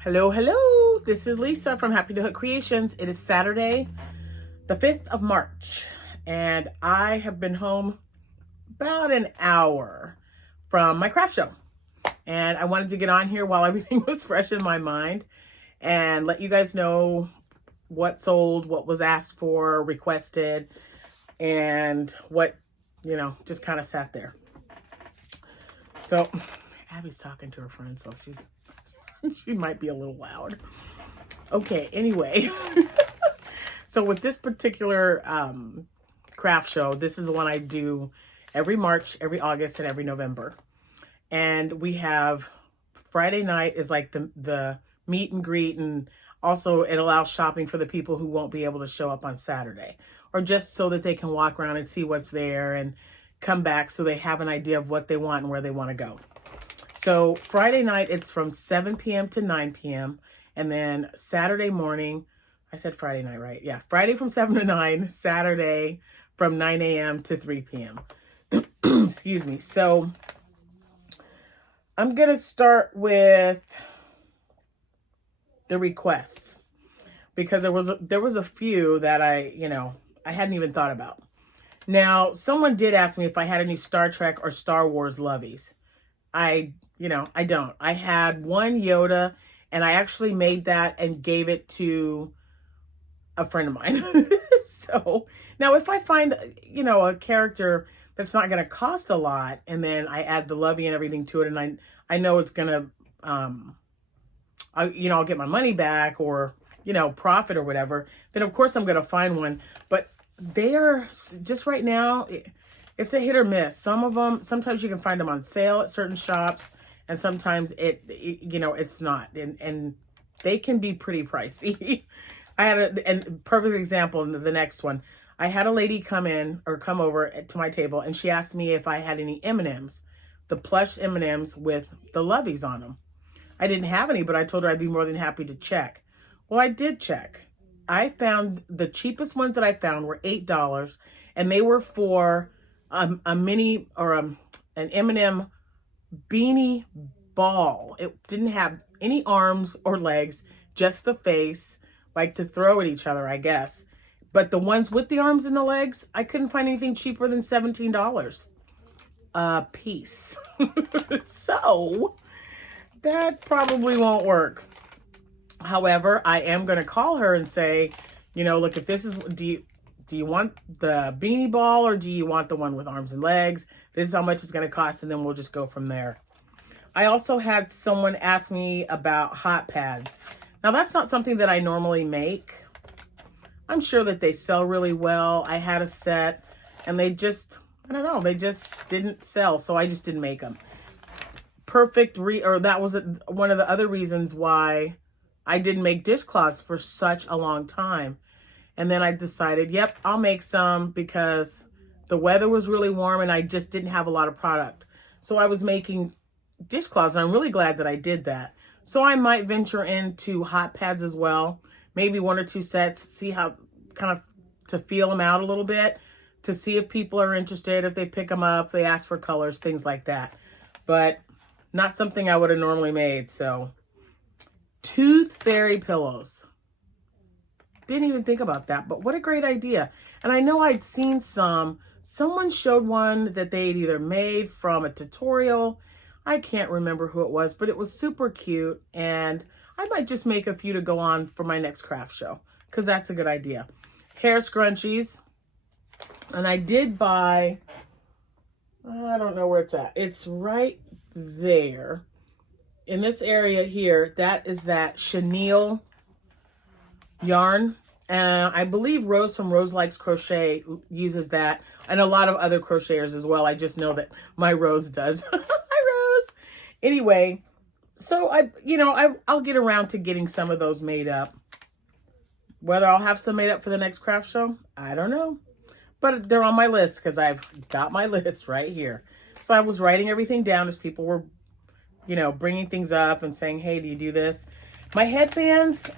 Hello, hello. This is Lisa from Happytohook Creations. It is Saturday, the 5th of March, and I have been home about an hour from my craft show. And I wanted to get on here while everything was fresh in my mind and let you guys know what sold, what was asked for, requested, and what, just kind of sat there. So Abby's talking to her friend, so she might be a little loud. Okay, anyway. So with this particular craft show, this is the one I do every March, every August, and every November. And we have Friday night is like the meet and greet, and also it allows shopping for the people who won't be able to show up on Saturday, or just so that they can walk around and see what's there and come back so they have an idea of what they want and where they want to go. So Friday night, it's from 7 p.m. to 9 p.m. And then Saturday morning, I said Friday night, right? Yeah, Friday from 7 to 9, Saturday from 9 a.m. to 3 p.m. Excuse me. So I'm going to start with the requests because there was a few that I hadn't even thought about. Now, someone did ask me if I had any Star Trek or Star Wars lovies. I don't. I had one Yoda, and I actually made that and gave it to a friend of mine. So now if I find, a character that's not going to cost a lot, and then I add the lovey and everything to it, and I know it's going to, I'll get my money back or, profit or whatever, then of course I'm going to find one. But they are just right now, it's a hit or miss. Some of them, sometimes you can find them on sale at certain shops, and sometimes it's not. And they can be pretty pricey. I had a perfect example in the next one. I had a lady come over to my table, and she asked me if I had any M&Ms, the plush M&Ms with the loveys on them. I didn't have any, but I told her I'd be more than happy to check. Well, I did check. I found the cheapest ones that I found were $8, and they were for a mini or an M&M beanie ball. It didn't have any arms or legs, just the face, like to throw at each other, I guess. But the ones with the arms and the legs, I couldn't find anything cheaper than $17 a piece. So that probably won't work. However, I am going to call her and say, look, if this is, do you want the beanie ball or do you want the one with arms and legs? This is how much it's going to cost, and then we'll just go from there. I also had someone ask me about hot pads. Now, that's not something that I normally make. I'm sure that they sell really well. I had a set, and they just didn't sell, so I just didn't make them. That was one of the other reasons why I didn't make dishcloths for such a long time. And then I decided, yep, I'll make some because the weather was really warm and I just didn't have a lot of product. So I was making dishcloths, and I'm really glad that I did that. So I might venture into hot pads as well. Maybe 1 or 2 sets, see how to feel them out a little bit, to see if people are interested, if they pick them up, they ask for colors, things like that. But not something I would have normally made. So tooth fairy pillows. Didn't even think about that, but what a great idea. And I know I'd seen someone showed one that they'd either made from a tutorial. I can't remember who it was, but it was super cute. And I might just make a few to go on for my next craft show, because that's a good idea. Hair scrunchies. And I did buy, I don't know where it's at. It's right there in this area here. That is that chenille yarn, and I believe Rose from Rose Likes Crochet uses that, and a lot of other crocheters as well. I just know that my Rose does. Hi, Rose. Anyway, so I'll get around to getting some of those made up. Whether I'll have some made up for the next craft show, I don't know, but they're on my list because I've got my list right here. So I was writing everything down as people were, bringing things up and saying, hey, do you do this? My headbands,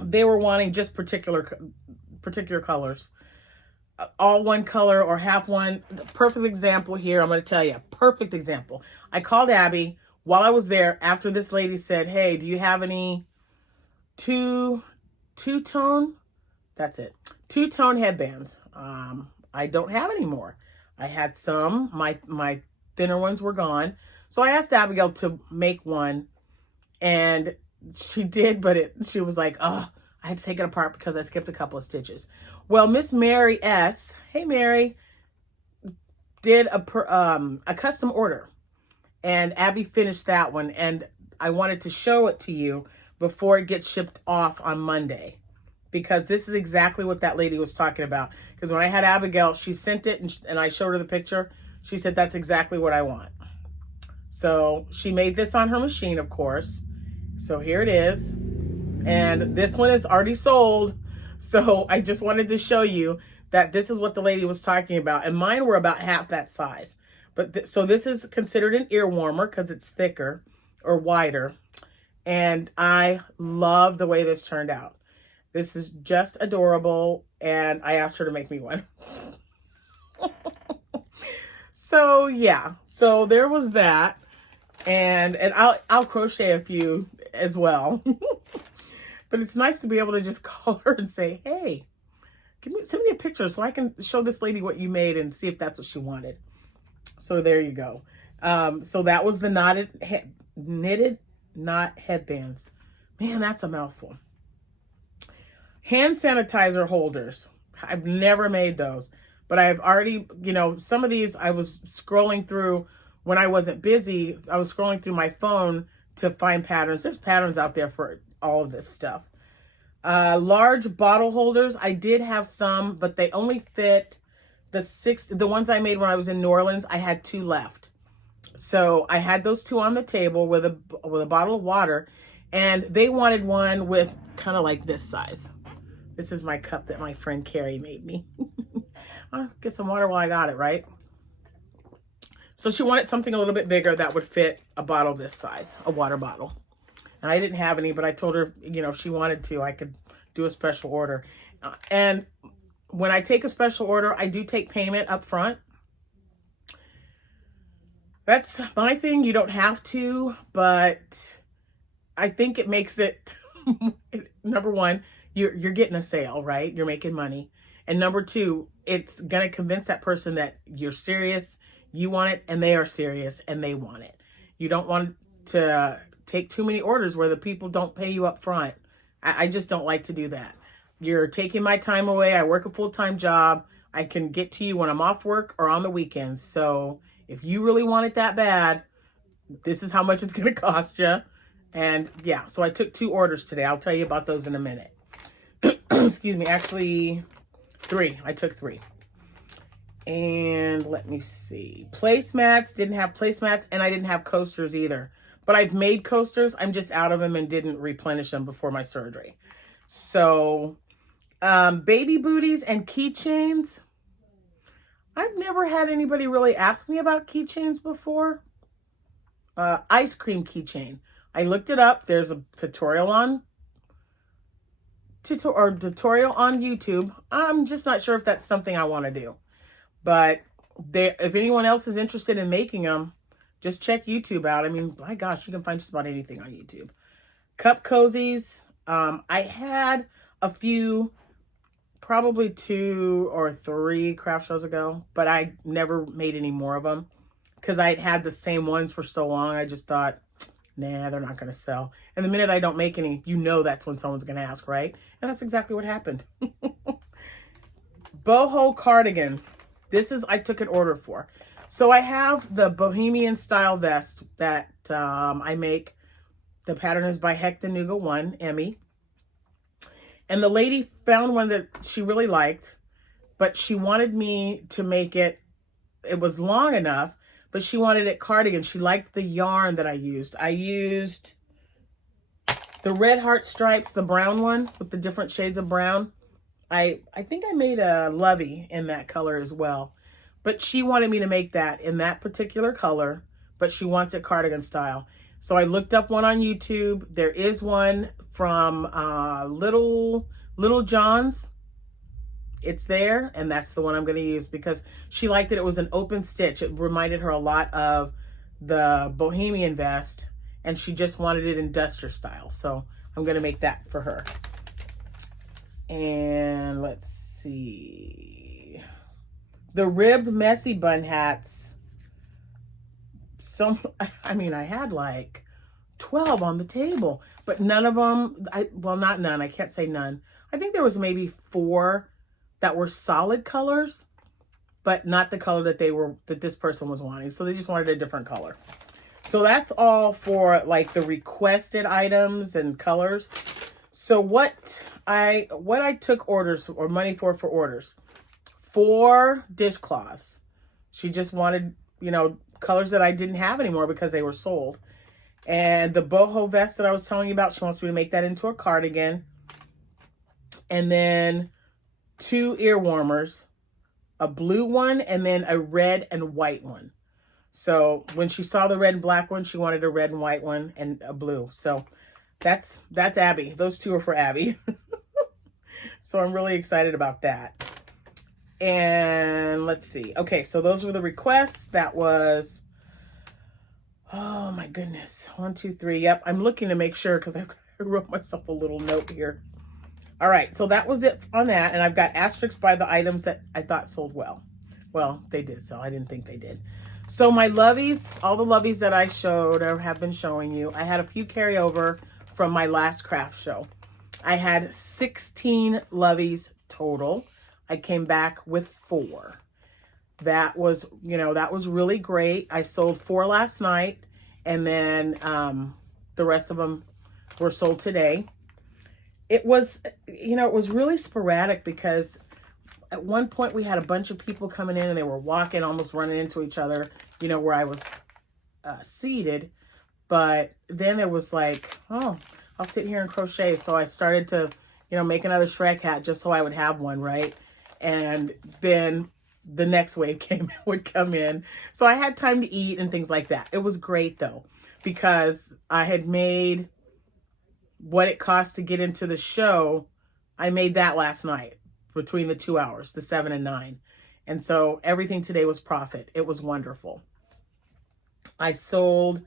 they were wanting just particular colors, all one color or half one. Perfect example here. I'm going to tell you, perfect example. I called Abby while I was there, after this lady said, hey, do you have any two-tone? That's it. Two-tone headbands. I don't have any more. I had some. My thinner ones were gone. So I asked Abigail to make one, and she did, but she was like, oh, I had to take it apart because I skipped a couple of stitches. Well, Miss Mary S., hey Mary, did a custom order, and Abby finished that one, and I wanted to show it to you before it gets shipped off on Monday, because this is exactly what that lady was talking about. Because when I had Abigail, she sent it, and I showed her the picture. She said, that's exactly what I want. So she made this on her machine, of course. So here it is. And this one is already sold. So I just wanted to show you that this is what the lady was talking about. And mine were about half that size. But so this is considered an ear warmer because it's thicker or wider. And I love the way this turned out. This is just adorable. And I asked her to make me one. So yeah, so there was that. And I'll crochet a few as well. But it's nice to be able to just call her and say, hey, send me a picture so I can show this lady what you made and see if that's what she wanted. So there you go. So that was the knitted knot headbands. Man, that's a mouthful. Hand sanitizer holders. I've never made those, but I've already, some of these I was scrolling through when I wasn't busy. I was scrolling through my phone to find patterns. There's patterns out there for all of this stuff. Large bottle holders. I did have some, but they only fit the ones I made when I was in New Orleans. I had 2 left. So I had those 2 on the table with a bottle of water, and they wanted one with kind of like this size. This is my cup that my friend Carrie made me. I'll get some water while I got it, right? So she wanted something a little bit bigger that would fit a bottle this size, a water bottle. And I didn't have any, but I told her, if she wanted to, I could do a special order. And when I take a special order, I do take payment up front. That's my thing. You don't have to, but I think it makes it, number one, you're getting a sale, right? You're making money. And number 2, it's going to convince that person that you're serious, you want it, and they are serious, and they want it. You don't want to take too many orders where the people don't pay you up front. I just don't like to do that. You're taking my time away. I work a full-time job. I can get to you when I'm off work or on the weekends. So if you really want it that bad, this is how much it's going to cost you. And yeah, so I took 2 orders today. I'll tell you about those in a minute. Excuse me. Actually, 3. I took 3. And let me see. Placemats. Didn't have placemats, and I didn't have coasters either. But I've made coasters. I'm just out of them and didn't replenish them before my surgery. So, baby booties and keychains. I've never had anybody really ask me about keychains before. Ice cream keychain. I looked it up. There's a tutorial on YouTube. I'm just not sure if that's something I want to do. But if anyone else is interested in making them, just check YouTube out. I mean, my gosh, you can find just about anything on YouTube. Cup cozies. I had a few, probably 2 or 3 craft shows ago, but I never made any more of them because I had the same ones for so long. I just thought, nah, they're not going to sell. And the minute I don't make any, that's when someone's going to ask, right? And that's exactly what happened. Boho cardigan. I took an order for. So I have the Bohemian style vest that I make. The pattern is by Hectanuga 1, Emmy. And the lady found one that she really liked, but she wanted me to make it. It was long enough, but she wanted it cardigan. She liked the yarn that I used. I used the Red Heart Stripes, the brown one with the different shades of brown. I think I made a lovey in that color as well. But she wanted me to make that in that particular color, but she wants it cardigan style. So I looked up one on YouTube. There is one from Little John's. It's there, and that's the one I'm going to use because she liked it. It was an open stitch. It reminded her a lot of the Bohemian vest, and she just wanted it in duster style. So I'm going to make that for her. And let's see. The ribbed messy bun hats. I mean, I had like 12 on the table, but none of them, well, not none. I can't say none. I think there was maybe 4 that were solid colors, but not the color that this person was wanting. So they just wanted a different color. So that's all for like the requested items and colors. So what I took orders or money for orders, 4 dishcloths. She just wanted, you know, colors that I didn't have anymore because they were sold. And the boho vest that I was telling you about, she wants me to make that into a cardigan. And then 2 ear warmers, a blue one, and then a red and white one. So when she saw the red and black one, she wanted a red and white one and a blue. So that's Abby. Those 2 are for Abby. So I'm really excited about that. And let's see. Okay, so those were the requests. That was, oh my goodness. 1, 2, 3. Yep, I'm looking to make sure because I wrote myself a little note here. All right, so that was it on that. And I've got asterisks by the items that I thought sold well. Well, they did sell. I didn't think they did. So my lovies, all the lovies that I showed or have been showing you, I had a few carryover from my last craft show. I had 16 lovies total. I came back with 4. That was, you know, that was really great. I sold 4 last night, and then the rest of them were sold today. It was, you know, it was really sporadic because at one point we had a bunch of people coming in and they were walking, almost running into each other, you know, where I was seated. But then it was like, oh, I'll sit here and crochet. So I started to, you know, make another Shrek hat just so I would have one, right? And then the next wave would come in. So I had time to eat and things like that. It was great though, because I had made what it cost to get into the show. I made that last night between the 2 hours, the 7 and 9. And so everything today was profit. It was wonderful. I sold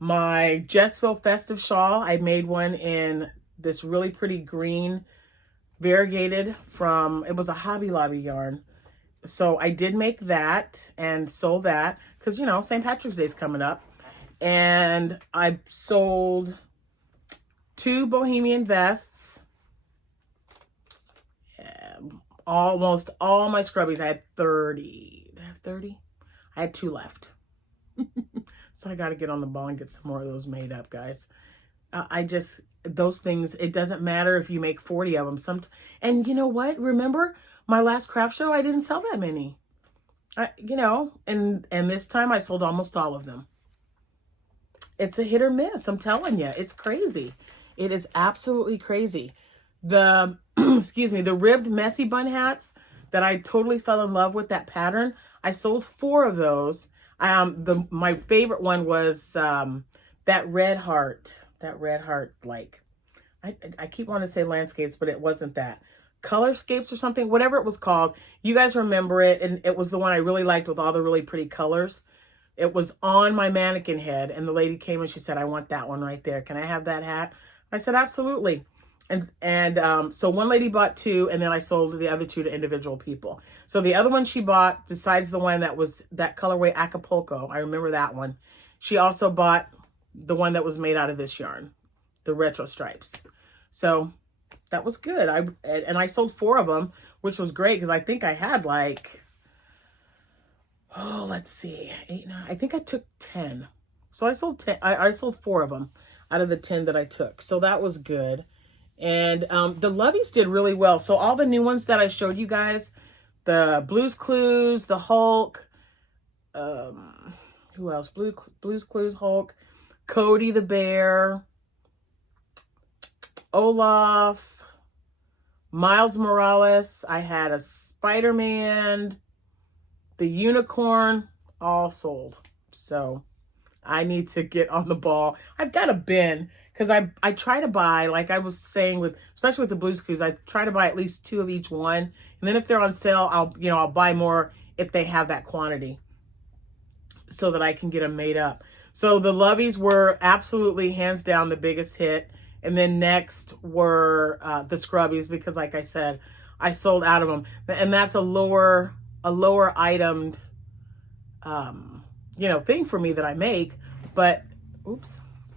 my Jessville festive shawl. I made one in this really pretty green variegated from, it was a Hobby Lobby yarn. So I did make that and sold that because, you know, St. Patrick's Day is coming up. And I sold 2 Bohemian vests. Almost all my Scrubbies. I had 30. Did I have 30? I had 2 left. So I got to get on the ball and get some more of those made up, guys. Those things, it doesn't matter if you make 40 of them. And you know what? Remember my last craft show? I didn't sell that many. You know, and this time I sold almost all of them. It's a hit or miss. I'm telling you, it's crazy. It is absolutely crazy. The, excuse me, the ribbed messy bun hats that I totally fell in love with that pattern. I sold 4 of those. My favorite one was that red heart, like, I keep wanting to say landscapes, but it wasn't that. Colorscapes or something, whatever it was called. You guys remember it, and it was the one I really liked with all the really pretty colors. It was on my mannequin head, and the lady came and she said, I want that one right there. Can I have that hat? I said, absolutely. And so one lady bought 2, and then I sold the other 2 to individual people. So the other one she bought, besides the one that was that colorway Acapulco, I remember that one. She also bought the one that was made out of this yarn, the retro stripes. So that was good. I sold 4 of them, which was great because I think I had like, oh, let's see, 8, 9. I think I took 10. So I sold 10. I sold 4 of them out of the 10 that I took. So that was good. And the lovies did really well. So all the new ones that I showed you guys, the Blues Clues, the Hulk, who else? Blues Clues, Hulk, Cody the Bear, Olaf, Miles Morales. I had a Spider-Man, the Unicorn, all sold. So I need to get on the ball. I've got a bin because I try to buy, like I was saying, especially with the Blues Clues, I try to buy at least 2 of each one. And then if they're on sale, I'll buy more if they have that quantity so that I can get them made up. So the Loveys were absolutely hands down the biggest hit. And then next were the Scrubbies, because like I said, I sold out of them. And that's a lower itemed, you know, thing for me that I make, but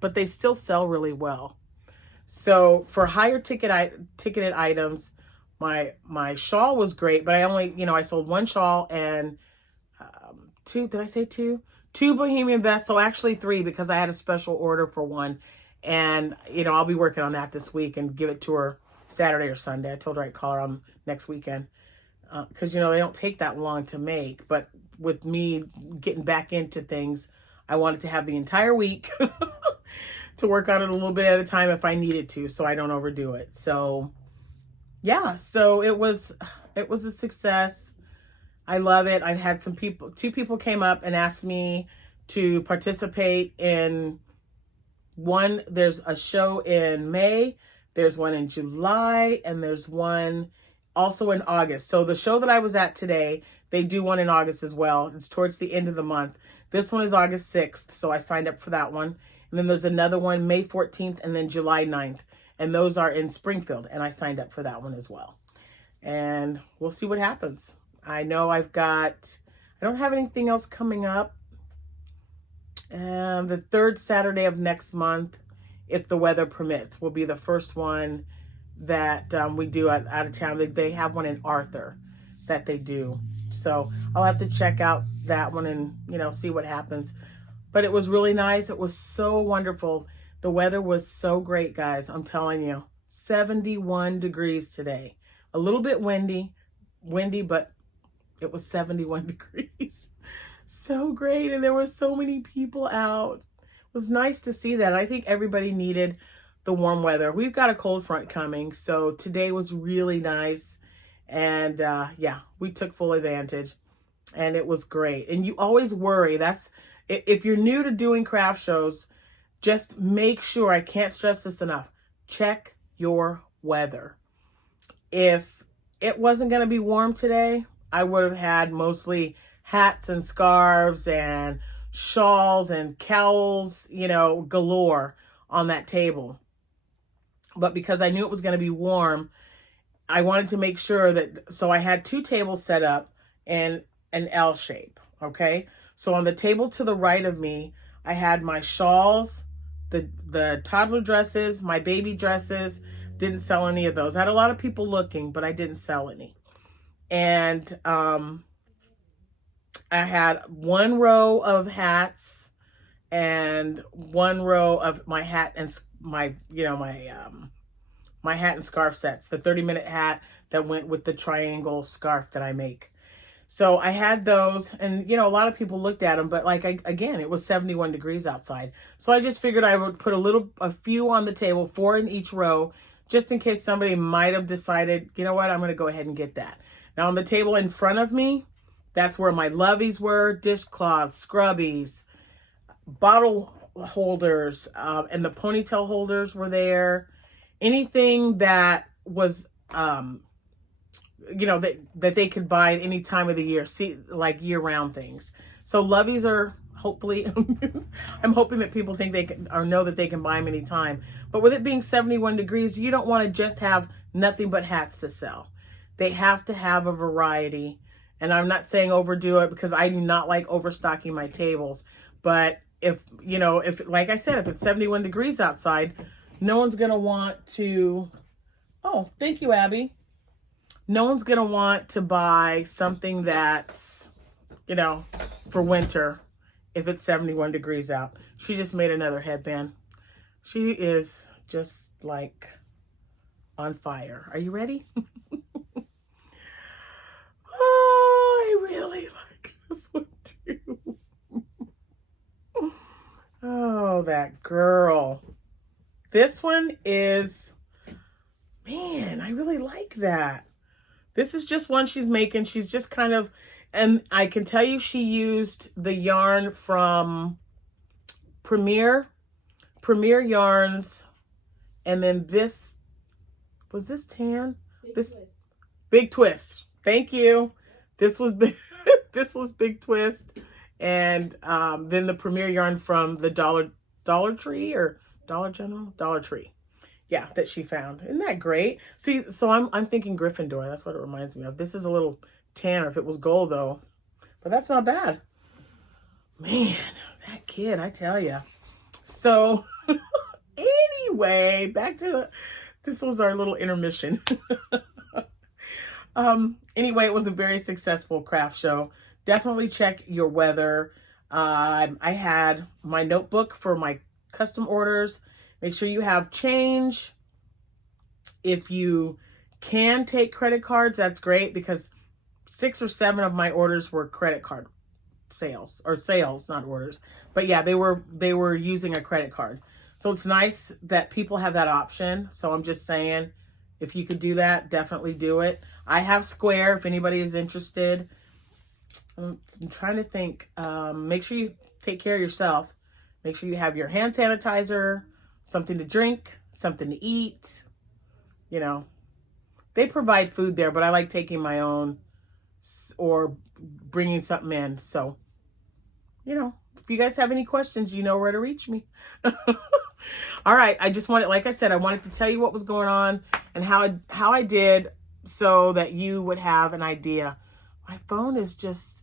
but they still sell really well. So for higher ticketed items, my shawl was great, but I only, you know, I sold one shawl and two, did I say two? Two Bohemian vests, so actually three, because I had a special order for one. And, you know, I'll be working on that this week and give it to her Saturday or Sunday. I told her I'd call her on next weekend. Because, you know, they don't take that long to make. But with me getting back into things, I wanted to have the entire week to work on it a little bit at a time if I needed to, so I don't overdo it. So, yeah, so it was a success. I love it. I had two people came up and asked me to participate in one. There's a show in May, there's one in July, and there's one also in August. So the show that I was at today, they do one in August as well. It's towards the end of the month. This one is August 6th, so I signed up for that one. And then there's another one May 14th and then July 9th. And those are in Springfield, and I signed up for that one as well. And we'll see what happens. I know I don't have anything else coming up. And the third Saturday of next month, if the weather permits, will be the first one that we do out of town. They have one in Arthur that they do. So I'll have to check out that one and, you know, see what happens. But it was really nice. It was so wonderful. The weather was so great, guys. I'm telling you, 71 degrees today. A little bit windy, but it was 71 degrees. So great. And there were so many people out. It was nice to see that. I think everybody needed the warm weather. We've got a cold front coming, so today was really nice. And yeah, we took full advantage, and it was great. And you always worry. If you're new to doing craft shows, just make sure, I can't stress this enough, check your weather. If it wasn't going to be warm today, I would have had mostly hats and scarves and shawls and cowls, you know, galore on that table. But because I knew it was going to be warm, I wanted to make sure that, so I had two tables set up in an L shape, okay? So on the table to the right of me, I had my shawls, the toddler dresses, my baby dresses. Didn't sell any of those. I had a lot of people looking, but I didn't sell any. And I had one row of hats and one row of my hat and my hat and scarf sets, the 30-minute hat that went with the triangle scarf that I make. So I had those, and, you know, a lot of people looked at them, but like, again, it was 71 degrees outside. So I just figured I would put a few on the table, 4 in each row, just in case somebody might have decided, you know what, I'm going to go ahead and get that. Now on the table in front of me, that's where my Loveys were, dishcloths, Scrubbies, bottle holders, and the ponytail holders were there. Anything that was, you know, that they could buy at any time of the year, see, like year-round things. So Loveys are hopefully, I'm hoping that people think they can, or know that they can buy them anytime. But with it being 71 degrees, you don't want to just have nothing but hats to sell. They have to have a variety. And I'm not saying overdo it, because I do not like overstocking my tables. But if, you know, like I said, if it's 71 degrees outside, no one's going to want to, oh, thank you, Abby. No one's going to want to buy something that's, you know, for winter if it's 71 degrees out. She just made another headband. She is just like on fire. Are you ready? Oh, I really like this one too. Oh, that girl. This one is, man, I really like that. This is just one she's making. She's just kind of, and I can tell you she used the yarn from Premier Yarns. And then this, was this tan? Big Twist. Thank you. This was big, this was Big Twist. And then the Premier yarn from the Dollar Tree or Dollar General? Dollar Tree. Yeah, that she found. Isn't that great? See, so I'm thinking Gryffindor. That's what it reminds me of. This is a little tanner. If it was gold, though. But that's not bad. Man, that kid, I tell you. So, anyway, back to this was our little intermission. Anyway, it was a very successful craft show. Definitely check your weather. I had my notebook for my custom orders. Make sure you have change. If you can take credit cards, that's great, because 6 or 7 of my orders were credit card sales, not orders. But yeah, they were using a credit card. So it's nice that people have that option. So I'm just saying, if you could do that, definitely do it. I have Square if anybody is interested. I'm trying to think. Make sure you take care of yourself. Make sure you have your hand sanitizer, something to drink, something to eat. You know, they provide food there, but I like taking my own or bringing something in. So, you know, if you guys have any questions, you know where to reach me. All right. I just wanted, like I said, I wanted to tell you what was going on and how I did so that you would have an idea. My phone is just,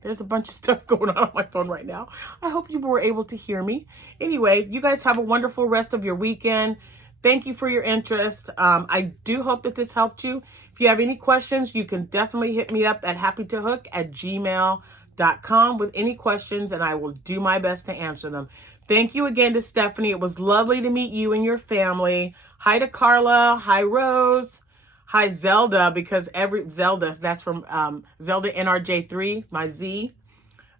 there's a bunch of stuff going on my phone right now. I hope you were able to hear me. Anyway, you guys have a wonderful rest of your weekend. Thank you for your interest. I do hope that this helped you. If you have any questions, you can definitely hit me up at happytohook@gmail.com with any questions, and I will do my best to answer them. Thank you again to Stephanie. It was lovely to meet you and your family. Hi to Carla. Hi, Rose. Hi, Zelda, because Zelda, that's from Zelda NRJ3, my Z.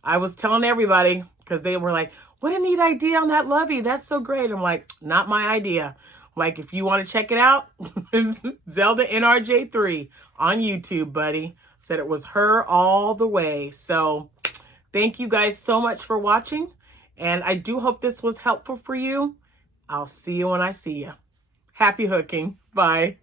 I was telling everybody, because they were like, what a neat idea on that Lovey. That's so great. I'm like, not my idea. Like, if you want to check it out, Zelda NRJ3 on YouTube, buddy. Said it was her all the way. So thank you guys so much for watching. And I do hope this was helpful for you. I'll see you when I see you. Happy hooking. Bye.